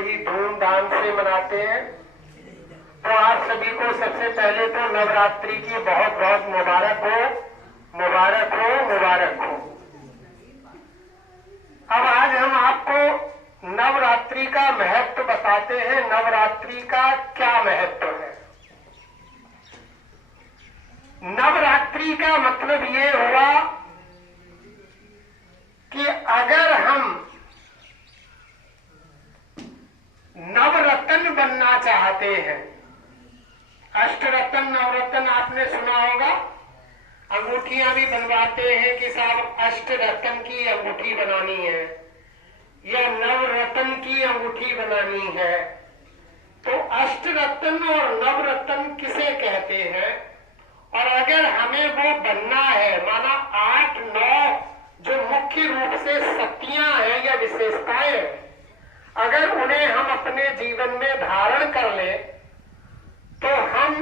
ही धूमधाम से मनाते हैं। तो आप सभी को सबसे पहले तो नवरात्रि की बहुत बहुत मुबारक हो, मुबारक हो, मुबारक हो। अब आज हम आपको नवरात्रि का महत्व बताते हैं। नवरात्रि का क्या महत्व है? नवरात्रि का मतलब ये हुआ कि अगर हम नवरत्न बनना चाहते हैं, अष्टरत्न नवरत्न आपने सुना होगा, अंगूठियां भी बनवाते हैं कि साहब अष्टरत्न की अंगूठी बनानी है या नवरत्न की अंगूठी बनानी है। तो अष्टरत्न और नवरत्न किसे कहते हैं? और अगर हमें वो बनना है, माना 8-9 जो मुख्य रूप से शक्तियां हैं या विशेषताएं हैं, अगर उन्हें हम अपने जीवन में धारण कर ले तो हम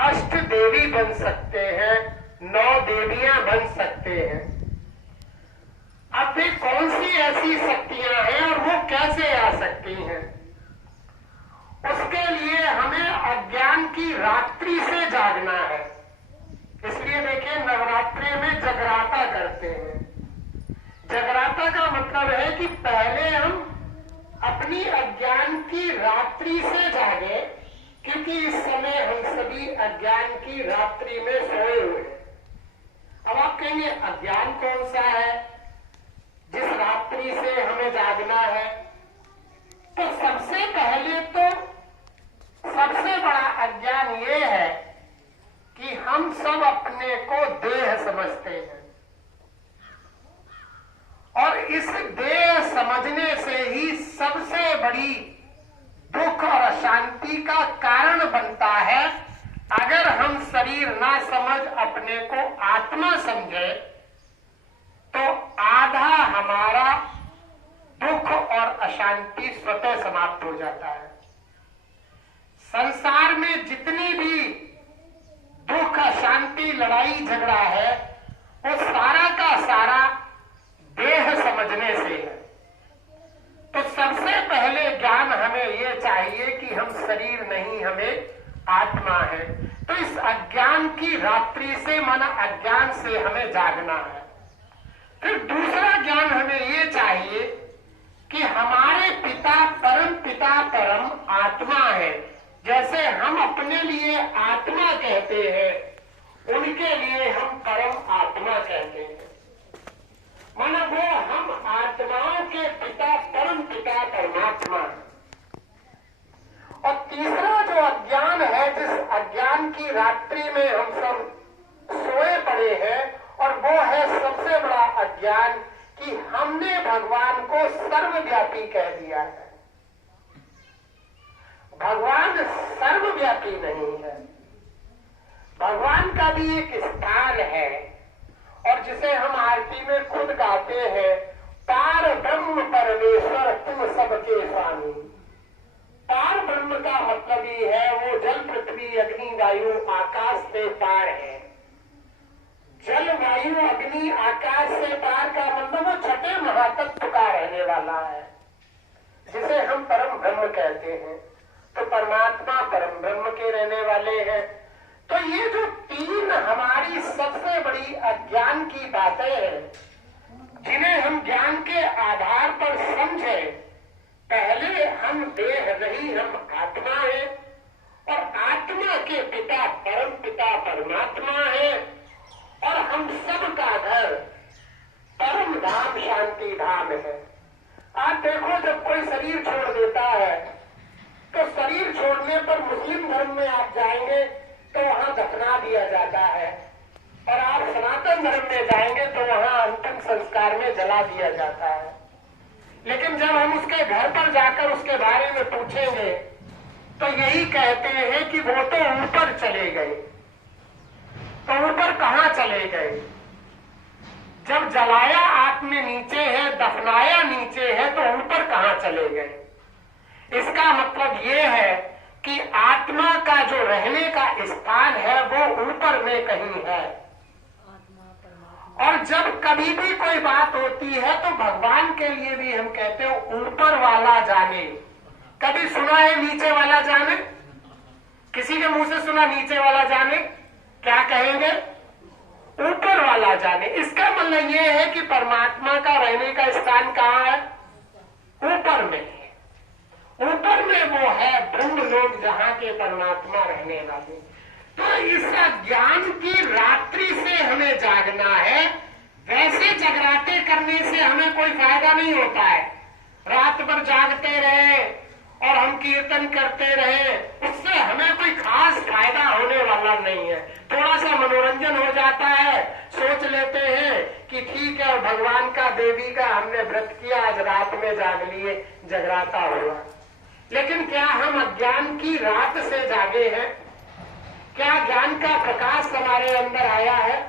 अष्ट देवी बन सकते हैं, 9 देवियां बन सकते हैं। अब वे कौन सी ऐसी शक्तियां हैं और वो कैसे आ सकती हैं? उसके लिए हमें अज्ञान की रात्रि से जागना है। इसलिए देखिए, नवरात्रि में जगराता करते हैं। जगराता का मतलब है कि पहले हम अपनी अज्ञान की रात्रि से जागे, क्योंकि इस समय हम सभी अज्ञान की रात्रि में सोए हुए हैं। अब आप कहेंगे अज्ञान कौन सा है जिस रात्रि से हमें जागना है? तो सबसे पहले तो सबसे बड़ा अज्ञान ये है कि हम सब अपने को देह समझते हैं, और इस देह समझने से ही सबसे बड़ी दुख और अशांति का कारण बनता है। अगर हम शरीर ना समझ अपने को आत्मा समझे तो आधा हमारा दुख और अशांति स्वतः समाप्त हो जाता है। संसार में जितनी भी दुख, अशांति, लड़ाई झगड़ा है, वो सारा का सारा देह समझने से है। तो सबसे पहले ज्ञान हमें ये चाहिए कि हम शरीर नहीं, हमें आत्मा है। तो इस अज्ञान की रात्रि से, माना अज्ञान से हमें जागना है। फिर दूसरा ज्ञान हमें ये चाहिए कि हमारे पिता परम आत्मा है। जैसे हम अपने लिए आत्मा कहते हैं, उनके लिए हम परम आत्मा कहते हैं। माना वो हम आत्माओं के पिता परम पिता परमात्मा है। और तीसरा जो अज्ञान है, जिस अज्ञान की रात्रि में हम सब सोए पड़े हैं, और वो है सबसे बड़ा अज्ञान कि हमने भगवान को सर्वव्यापी कह दिया है। भगवान सर्वव्यापी नहीं है। भगवान का भी एक स्थान है, और जिसे हम आरती में खुद गाते हैं, पार ब्रह्म परमेश्वर तुम सबके स्वामी। पार ब्रह्म का मतलब ही है वो जल, पृथ्वी, अग्नि, वायु, आकाश से पार है। जल, वायु, अग्नि, आकाश से पार का मतलब वो छठे महातत्व का रहने वाला है, जिसे हम परम ब्रह्म कहते हैं। तो परमात्मा परम ब्रह्म के रहने वाले हैं। तो ये जो 3 हमारी सबसे बड़ी अज्ञान की बातें हैं, जिन्हें हम ज्ञान के आधार पर समझे, पहले हम देह नहीं, हम आत्मा है, और आत्मा के पिता परम पिता परमात्मा है, और हम सबका घर परम धाम शांति धाम है। आप देखो, जब कोई शरीर छोड़ देता है तो शरीर छोड़ने पर मुस्लिम धर्म में आप जाएंगे तो वहां दफना दिया जाता है, और आप सनातन धर्म में जाएंगे तो वहां अंतिम संस्कार में जला दिया जाता है। लेकिन जब हम उसके घर पर जाकर उसके बारे में पूछेंगे तो यही कहते हैं कि वो तो ऊपर चले गए। तो ऊपर कहाँ चले गए? जब जलाया आपने नीचे है, दफनाया नीचे है, तो ऊपर कहाँ चले गए? इसका मतलब ये है कि आत्मा का जो रहने का स्थान है वो ऊपर में कहीं है। और जब कभी भी कोई बात होती है तो भगवान के लिए भी हम कहते हैं ऊपर वाला जाने, कभी सुना है नीचे वाला जाने? किसी के मुंह से सुना नीचे वाला जाने? क्या कहेंगे? ऊपर वाला जाने। इसका मतलब यह है कि परमात्मा का रहने का स्थान कहाँ है? ऊपर में है। ऊपर में वो है ब्रह्म लोक, जहां के परमात्मा रहने वाले। तो इस ज्ञान की रात्रि से हमें जागना है। वैसे जगराते करने से हमें कोई फायदा नहीं होता है। रात भर जागते रहे और हम कीर्तन करते रहे, उससे हमें कोई खास फायदा होने वाला नहीं है। थोड़ा सा मनोरंजन हो जाता है, सोच लेते हैं कि ठीक है भगवान का, देवी का हमने व्रत किया, आज रात में जाग लिए, जगराता हुआ। लेकिन क्या हम अज्ञान की रात से जागे हैं? क्या ज्ञान का प्रकाश हमारे अंदर आया है?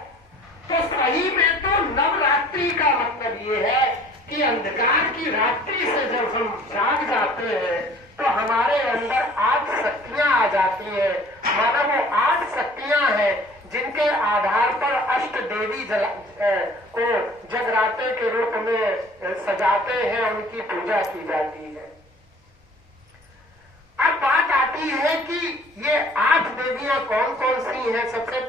तो सही में तो नवरात्रि का मतलब ये है कि अंधकार की रात्रि से जब हम जाग जाते हैं तो हमारे अंदर 8 शक्तियां आ जाती हैं। माना वो 8 शक्तियां हैं जिनके आधार पर अष्ट देवी को जगराते के रूप में सजाते हैं, उनकी पूजा की जाती है। अब बात आती है कि ये 8 देवियां कौन कौन सी हैं। सबसे